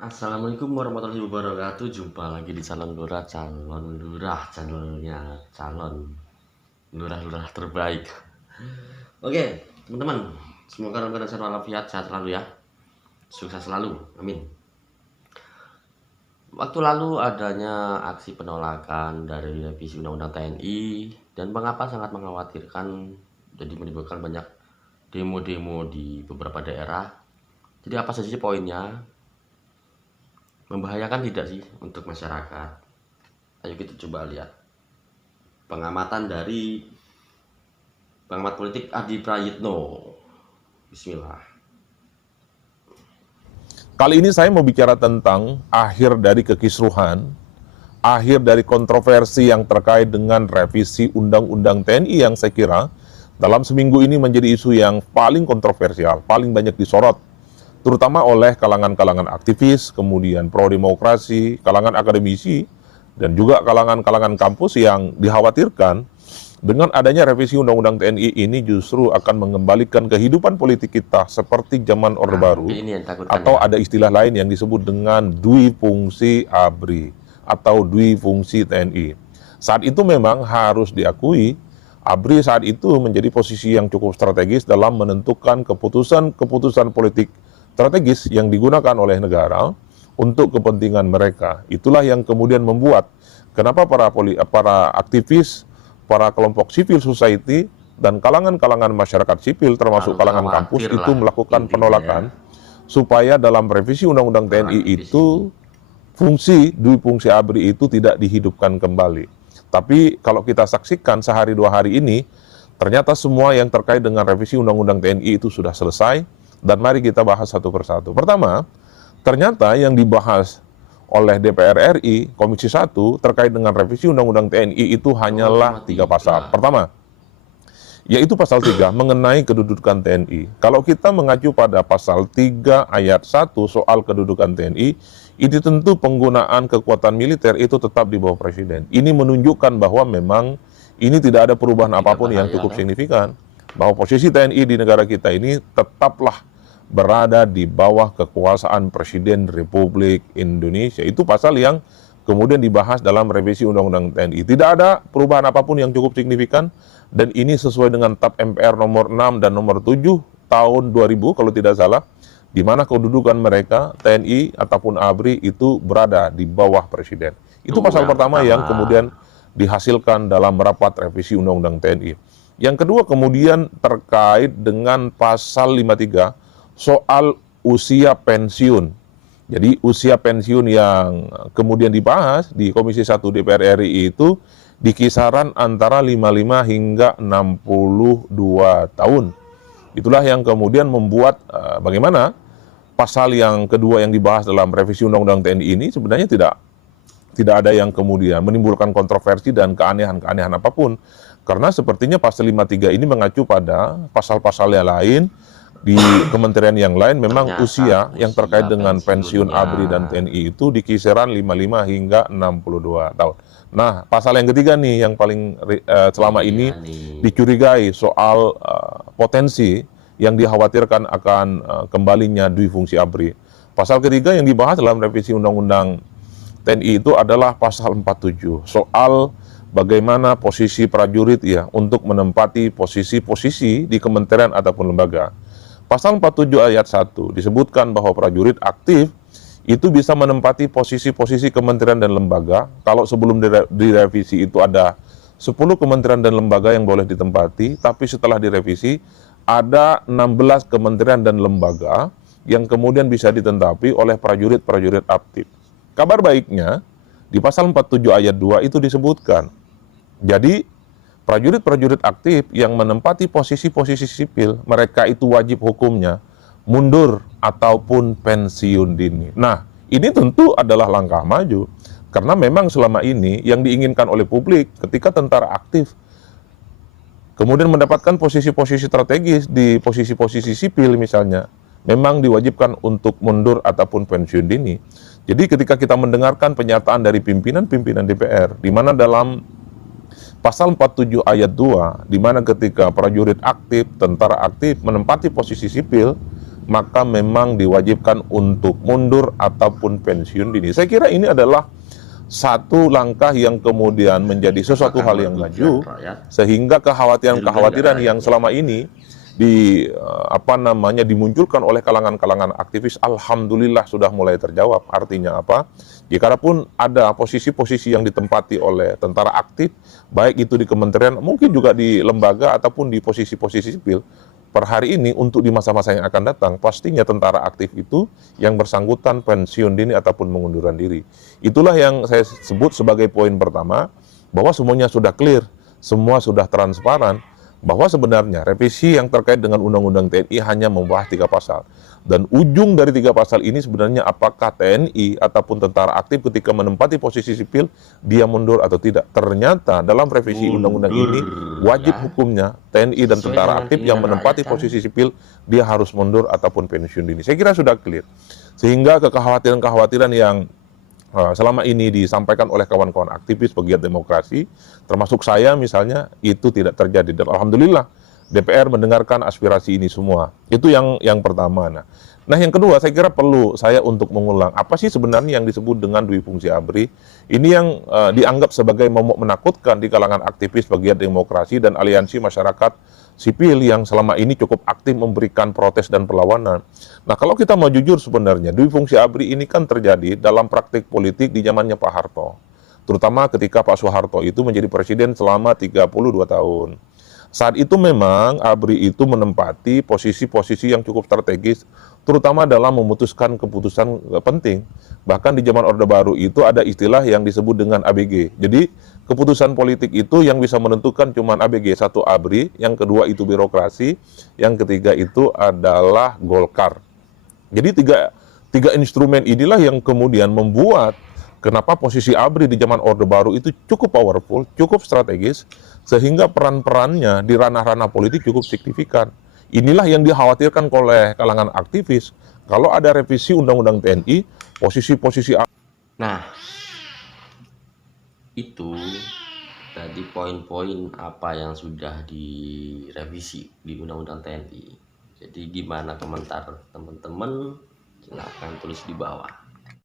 Assalamualaikum warahmatullahi wabarakatuh. Jumpa lagi di calon lurah, channelnya calon lurah-lurah terbaik. Oke, teman-teman, semoga dalam keadaan sehat walafiat, sehat selalu ya. Sukses selalu, amin. Waktu lalu adanya aksi penolakan dari revisi Undang-Undang TNI dan mengapa sangat mengkhawatirkan, jadi menimbulkan banyak demo-demo di beberapa daerah. Jadi apa saja sih poinnya? Membahayakan tidak sih untuk masyarakat? Ayo kita coba lihat pengamatan dari pengamat politik Adi Prayitno. Bismillah. Kali ini saya mau bicara tentang akhir dari kekisruhan, akhir dari kontroversi yang terkait dengan revisi Undang-Undang TNI yang saya kira dalam seminggu ini menjadi isu yang paling kontroversial, paling banyak disorot, terutama oleh kalangan-kalangan aktivis, kemudian pro-demokrasi, kalangan akademisi, dan juga kalangan-kalangan kampus yang dikhawatirkan dengan adanya revisi Undang-Undang TNI ini justru akan mengembalikan kehidupan politik kita seperti zaman Orde Baru, Ini yang takutkan atau ya. ada istilah lain yang disebut dengan dui fungsi ABRI atau dui fungsi TNI. Saat itu memang harus diakui, ABRI saat itu menjadi posisi yang cukup strategis dalam menentukan keputusan-keputusan politik strategis yang digunakan oleh negara untuk kepentingan mereka. Itulah yang kemudian membuat kenapa para aktivis, para kelompok civil society, dan kalangan-kalangan masyarakat sipil termasuk Harus kalangan kampus khawatir itu lah melakukan intinya penolakan ya. supaya dalam revisi Undang-Undang TNI itu dui fungsi ABRI itu tidak dihidupkan kembali. Tapi kalau kita saksikan sehari dua hari ini, ternyata semua yang terkait dengan revisi Undang-Undang TNI itu sudah selesai, dan mari kita bahas satu persatu. Pertama, ternyata yang dibahas oleh DPR RI, Komisi 1, terkait dengan revisi Undang-Undang TNI itu hanyalah 3 pasal. Pertama, yaitu pasal 3 mengenai kedudukan TNI. Kalau kita mengacu pada pasal 3 ayat 1 soal kedudukan TNI, ini tentu penggunaan kekuatan militer itu tetap di bawah presiden. Ini menunjukkan bahwa memang ini tidak ada perubahan apapun yang cukup signifikan. Bahwa posisi TNI di negara kita ini tetaplah berada di bawah kekuasaan Presiden Republik Indonesia. Itu pasal yang kemudian dibahas dalam revisi Undang-Undang TNI. Tidak ada perubahan apapun yang cukup signifikan, dan ini sesuai dengan TAP MPR nomor 6 dan nomor 7 tahun 2000 kalau tidak salah, di mana kedudukan mereka, TNI ataupun ABRI itu berada di bawah Presiden. Itu pasal pertama yang kemudian dihasilkan dalam rapat revisi Undang-Undang TNI. Yang kedua kemudian terkait dengan pasal 53 soal usia pensiun. Jadi usia pensiun yang kemudian dibahas di Komisi 1 DPR RI itu di kisaran antara 55 hingga 62 tahun. Itulah yang kemudian membuat bagaimana pasal yang kedua yang dibahas dalam revisi Undang-Undang TNI ini sebenarnya tidak ada yang kemudian menimbulkan kontroversi dan keanehan-keanehan apapun. Karena sepertinya pasal 53 ini mengacu pada pasal-pasal yang lain di kementerian yang lain. Memang usia yang terkait dengan pensiun ABRI dan TNI itu di kisaran 55 hingga 62 tahun. Nah, pasal yang ketiga nih yang paling selama ini dicurigai soal potensi yang dikhawatirkan akan kembalinya dui fungsi ABRI. Pasal ketiga yang dibahas dalam revisi Undang-Undang TNI itu adalah pasal 47 soal bagaimana posisi prajurit ya untuk menempati posisi-posisi di kementerian ataupun lembaga. Pasal 47 ayat 1 disebutkan bahwa prajurit aktif itu bisa menempati posisi-posisi kementerian dan lembaga. Kalau sebelum direvisi itu ada 10 kementerian dan lembaga yang boleh ditempati, tapi setelah direvisi ada 16 kementerian dan lembaga yang kemudian bisa ditempati oleh prajurit-prajurit aktif. Kabar baiknya, di pasal 47 ayat 2 itu disebutkan. Jadi, prajurit-prajurit aktif yang menempati posisi-posisi sipil, mereka itu wajib hukumnya mundur ataupun pensiun dini. Nah, ini tentu adalah langkah maju. Karena memang selama ini yang diinginkan oleh publik ketika tentara aktif kemudian mendapatkan posisi-posisi strategis di posisi-posisi sipil misalnya, memang diwajibkan untuk mundur ataupun pensiun dini. Jadi ketika kita mendengarkan pernyataan dari pimpinan-pimpinan DPR, di mana dalam pasal 47 ayat 2, di mana ketika prajurit aktif, tentara aktif menempati posisi sipil, maka memang diwajibkan untuk mundur ataupun pensiun dini. Saya kira ini adalah satu langkah yang kemudian menjadi sesuatu hal yang maju, sehingga kekhawatiran-kekhawatiran yang selama ini dimunculkan oleh kalangan-kalangan aktivis, alhamdulillah sudah mulai terjawab. Artinya apa? Jikapun ada posisi-posisi yang ditempati oleh tentara aktif, baik itu di kementerian, mungkin juga di lembaga ataupun di posisi-posisi sipil, per hari ini untuk di masa-masa yang akan datang, pastinya tentara aktif itu yang bersangkutan pensiun dini ataupun pengunduran diri. Itulah yang saya sebut sebagai poin pertama, bahwa semuanya sudah clear, semua sudah transparan, bahwa sebenarnya revisi yang terkait dengan Undang-Undang TNI hanya membahas 3 pasal. Dan ujung dari 3 pasal ini sebenarnya apakah TNI ataupun tentara aktif ketika menempati posisi sipil, dia mundur atau tidak. Ternyata dalam revisi Undang-Undang ini, wajib hukumnya TNI dan tentara aktif yang menempati posisi sipil, dia harus mundur ataupun pensiun dini. Saya kira sudah clear. Sehingga kekhawatiran-kekhawatiran yang selama ini disampaikan oleh kawan-kawan aktivis pegiat demokrasi, termasuk saya misalnya, itu tidak terjadi. Dan alhamdulillah DPR mendengarkan aspirasi ini semua. Itu yang pertama. Nah yang kedua, saya kira perlu saya untuk mengulang, apa sih sebenarnya yang disebut dengan dui fungsi ABRI? Ini yang dianggap sebagai momok menakutkan di kalangan aktivis pegiat demokrasi dan aliansi masyarakat sipil yang selama ini cukup aktif memberikan protes dan perlawanan. Nah kalau kita mau jujur, sebenarnya dui fungsi ABRI ini kan terjadi dalam praktik politik di zamannya Pak Harto. Terutama ketika Pak Soeharto itu menjadi presiden selama 32 tahun. Saat itu memang ABRI itu menempati posisi-posisi yang cukup strategis, terutama dalam memutuskan keputusan penting. Bahkan di zaman Orde Baru itu ada istilah yang disebut dengan ABG. Jadi keputusan politik itu yang bisa menentukan cuma ABG. Satu ABRI, yang kedua itu birokrasi, yang ketiga itu adalah Golkar. Jadi tiga instrumen inilah yang kemudian membuat kenapa posisi ABRI di zaman Orde Baru itu cukup powerful, cukup strategis, sehingga peran-perannya di ranah-ranah politik cukup signifikan. Inilah yang dikhawatirkan oleh kalangan aktivis. Kalau ada revisi Undang-Undang TNI, posisi-posisi Nah, itu tadi poin-poin apa yang sudah direvisi di Undang-Undang TNI. Jadi gimana komentar teman-teman? Silahkan tulis di bawah.